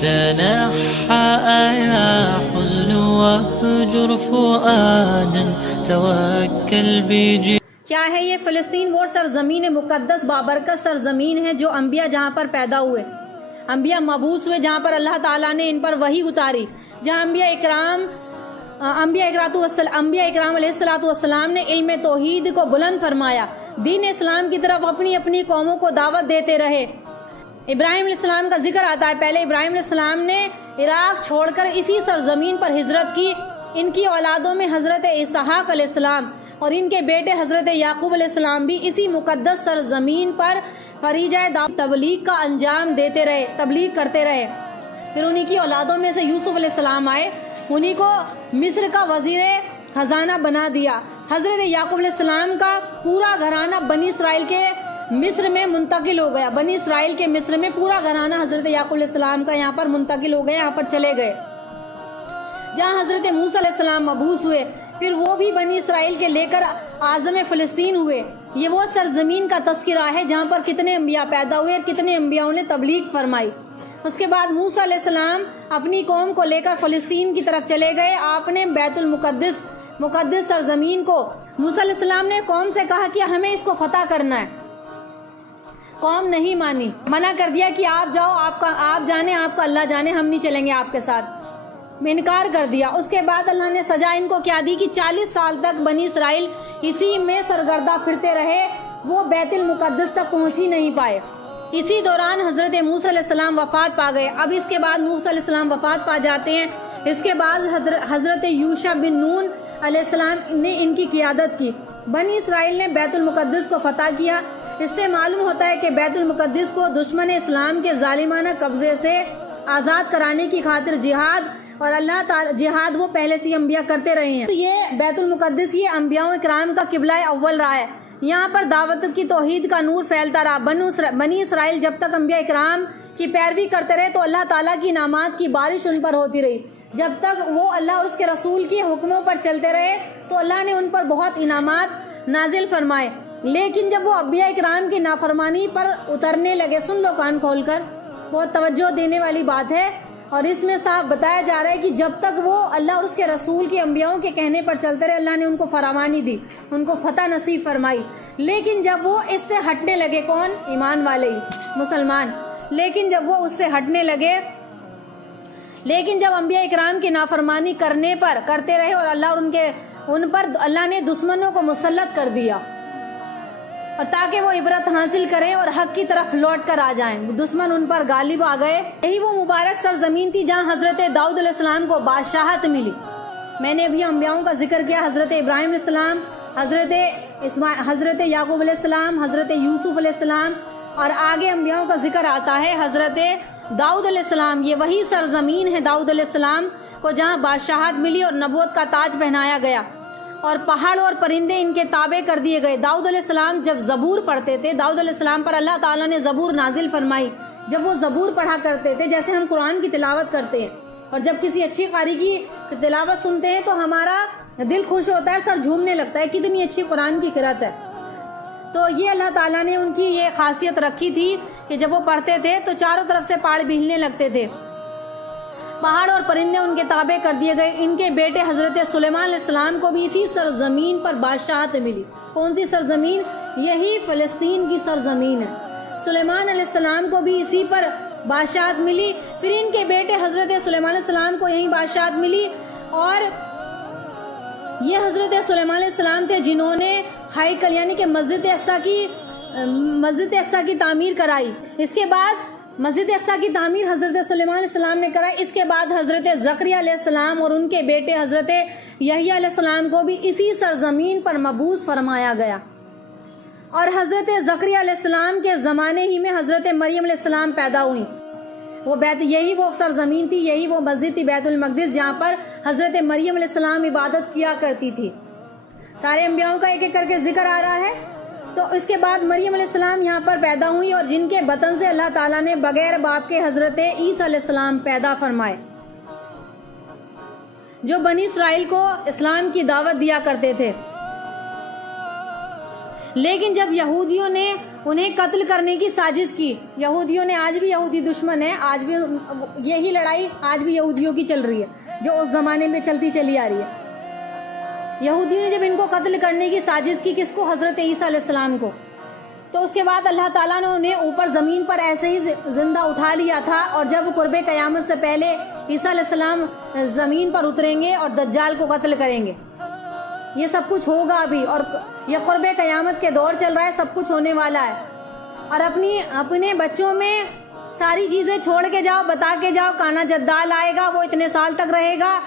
تنحى يا حزن واهجر فؤادا توكل بجد. کیا ہے یہ فلسطین؟ وہ سرزمین مقدس بابرکت سرزمین ہے جو انبیاء جہاں پر پیدا ہوئے، انبیاء مبعوث ہوئے، جہاں پر اللہ تعالیٰ نے ان پر وحی اتاری، جہاں انبیاء اکرام علیہ السلام نے علم توحید کو بلند فرمایا، دین اسلام کی طرف اپنی اپنی قوموں کو دعوت دیتے رہے۔ ابراہیم علیہ السلام کا ذکر آتا ہے، پہلے ابراہیم علیہ السلام نے عراق چھوڑ کر اسی سرزمین پر ہجرت کی۔ ان کی اولادوں میں حضرت اسحاق علیہ السلام اور ان کے بیٹے حضرت یعقوب علیہ السلام بھی اسی مقدس سرزمین پر فریضہ تبلیغ کا انجام دیتے رہے، تبلیغ کرتے رہے۔ پھر انہی کی اولادوں میں سے یوسف علیہ السلام آئے، انہی کو مصر کا وزیر خزانہ بنا دیا۔ حضرت یعقوب علیہ السلام کا پورا گھرانہ بنی اسرائیل کے مصر میں منتقل ہو گیا، بنی اسرائیل کے مصر میں پورا گھرانہ حضرت یعقوب علیہ السلام کا یہاں پر منتقل ہو گیا، یہاں پر چلے گئے۔ جہاں حضرت موسیٰ علیہ السلام مبعوث ہوئے، پھر وہ بھی بنی اسرائیل کے لے کر اعظم فلسطین ہوئے۔ یہ وہ سرزمین کا تذکرہ ہے جہاں پر کتنے انبیاء پیدا ہوئے اور کتنے انبیاءوں نے تبلیغ فرمائی۔ اس کے بعد موسیٰ علیہ السلام اپنی قوم کو لے کر فلسطین کی طرف چلے گئے۔ آپ نے بیت مقدس سرزمین کو، موسیٰ علیہ السلام نے قوم سے کہا کہ ہمیں اس کو فتح کرنا ہے، قوم نہیں مانی، منع کر دیا کہ آپ جاؤ، آپ جانے، آپ کا اللہ جانے، ہم نہیں چلیں گے آپ کے ساتھ، انکار کر دیا۔ اس کے بعد اللہ نے سزا ان کو کیا دی کہ 40 سال تک بنی اسرائیل اسی میں سرگردہ پھرتے رہے، وہ بیت المقدس تک پہنچ ہی نہیں پائے۔ اسی دوران حضرت موسیٰ علیہ السلام وفات پا گئے۔ اب اس کے بعد موسیٰ علیہ السلام وفات پا جاتے ہیں۔ اس کے بعد حضرت یوشع بن نون علیہ السلام نے ان کی قیادت کی، بنی اسرائیل نے بیت المقدس کو فتح کیا۔ اس سے معلوم ہوتا ہے کہ بیت المقدس کو دشمن اسلام کے ظالمانہ قبضے سے آزاد کرانے کی خاطر جہاد اور اللہ تعالی جہاد وہ پہلے سے انبیاء کرتے رہے ہیں۔ تو یہ بیت المقدس یہ انبیاء کرام کا قبلہ اول رہا ہے، یہاں پر دعوت کی توحید کا نور پھیلتا رہا۔ بنی اسرائیل جب تک انبیاء کرام کی پیروی کرتے رہے تو اللہ تعالیٰ کی انعامات کی بارش ان پر ہوتی رہی۔ جب تک وہ اللہ اور اس کے رسول کے حکموں پر چلتے رہے تو اللہ نے ان پر بہت انعامات نازل فرمائے۔ لیکن جب وہ انبیاء کرام کی نافرمانی پر اترنے لگے، سن لو کان کھول کر، بہت توجہ دینے والی بات ہے، اور اس میں صاف بتایا جا رہا ہے کہ جب تک وہ اللہ اور اس کے رسول کے انبیاءوں کے کہنے پر چلتے رہے، اللہ نے ان کو فراوانی دی، ان کو فتح نصیب فرمائی۔ لیکن جب وہ اس سے ہٹنے لگے، کون؟ ایمان والے ہی، مسلمان۔ لیکن جب وہ اس سے ہٹنے لگے، لیکن جب انبیاء اکرام کی نافرمانی کرتے رہے اور اللہ اور ان پر اللہ نے دشمنوں کو مسلط کر دیا، اور تاکہ وہ عبرت حاصل کریں اور حق کی طرف لوٹ کر آ جائیں، دشمن ان پر غالب آ گئے۔ یہی وہ مبارک سرزمین تھی جہاں حضرت داؤد علیہ السلام کو بادشاہت ملی۔ میں نے ابھی انبیاؤں کا ذکر کیا، حضرت ابراہیم علیہ السلام، حضرت یعقوب علیہ السلام، حضرت یوسف علیہ السلام، اور آگے انبیاؤں کا ذکر آتا ہے حضرت داؤد علیہ السلام۔ یہ وہی سرزمین ہے داؤد علیہ السلام کو جہاں بادشاہت ملی اور نبوت کا تاج پہنایا گیا، اور پہاڑ اور پرندے ان کے تابع کر دیے گئے۔ داؤد علیہ السلام جب زبور پڑھتے تھے، داؤد علیہ السلام پر اللہ تعالیٰ نے زبور نازل فرمائی۔ جب وہ زبور پڑھا کرتے تھے، جیسے ہم قرآن کی تلاوت کرتے ہیں، اور جب کسی اچھی قاری کی تلاوت سنتے ہیں تو ہمارا دل خوش ہوتا ہے، سر جھومنے لگتا ہے، کتنی اچھی قرآن کی قرأت ہے۔ تو یہ اللہ تعالیٰ نے ان کی یہ خاصیت رکھی تھی کہ جب وہ پڑھتے تھے تو چاروں طرف سے پہاڑ بہلنے لگتے تھے، پہاڑ اور پرندے ان کے تابع کر دیے گئے۔ ان کے بیٹے حضرت سلیمان علیہ السلام کو بھی اسی سرزمین پر بادشاہت ملی۔ کون سی سرزمین؟ یہی فلسطین کی سرزمین ہے۔ سلیمان علیہ السلام کو بھی اسی پر بادشاہت ملی، پھر ان کے بیٹے حضرت سلیمان علیہ السلام کو یہی بادشاہت ملی، اور یہ حضرت سلیمان علیہ السلام تھے جنہوں نے ہائیکل یعنی کہ مسجد اقصیٰ کی تعمیر کرائی۔ اس کے بعد مسجد اقصیٰ کی تعمیر حضرت سلیمان علیہ السلام نے کرائی۔ اس کے بعد حضرت زکریا علیہ السلام اور ان کے بیٹے حضرت یحییٰ علیہ السلام کو بھی اسی سرزمین پر مبعوث فرمایا گیا، اور حضرت زکریا علیہ السلام کے زمانے ہی میں حضرت مریم علیہ السلام پیدا ہوئی۔ یہی وہ سرزمین تھی، یہی وہ مسجد تھی بیت المقدس جہاں پر حضرت مریم علیہ السلام عبادت کیا کرتی تھی۔ سارے انبیاؤں کا ایک ایک کر کے ذکر آ رہا ہے۔ تو اس کے بعد مریم علیہ السلام یہاں پر پیدا ہوئی، اور جن کے بطن سے اللہ تعالیٰ نے بغیر باپ کے حضرت عیسیٰ علیہ السلام پیدا فرمائے، جو بنی اسرائیل کو اسلام کی دعوت دیا کرتے تھے۔ لیکن جب یہودیوں نے انہیں قتل کرنے کی سازش کی، یہودیوں نے، آج بھی یہودی دشمن ہے، آج بھی یہی لڑائی آج بھی یہودیوں کی چل رہی ہے جو اس زمانے میں چلتی چلی آ رہی ہے۔ یہودیوں نے جب ان کو قتل کرنے کی سازش کی، کس کو؟ حضرت عیسیٰ علیہ السلام کو، تو اس کے بعد اللہ تعالیٰ نے انہیں اوپر زمین پر ایسے ہی زندہ اٹھا لیا تھا، اور جب قرب قیامت سے پہلے عیسیٰ علیہ السلام زمین پر اتریں گے اور دجال کو قتل کریں گے۔ یہ سب کچھ ہوگا ابھی، اور یہ قرب قیامت کے دور چل رہا ہے، سب کچھ ہونے والا ہے۔ اور اپنے بچوں میں ساری چیزیں چھوڑ کے جاؤ، بتا کے جاؤ، کانا جدال آئے گا، وہ اتنے سال تک رہے گا،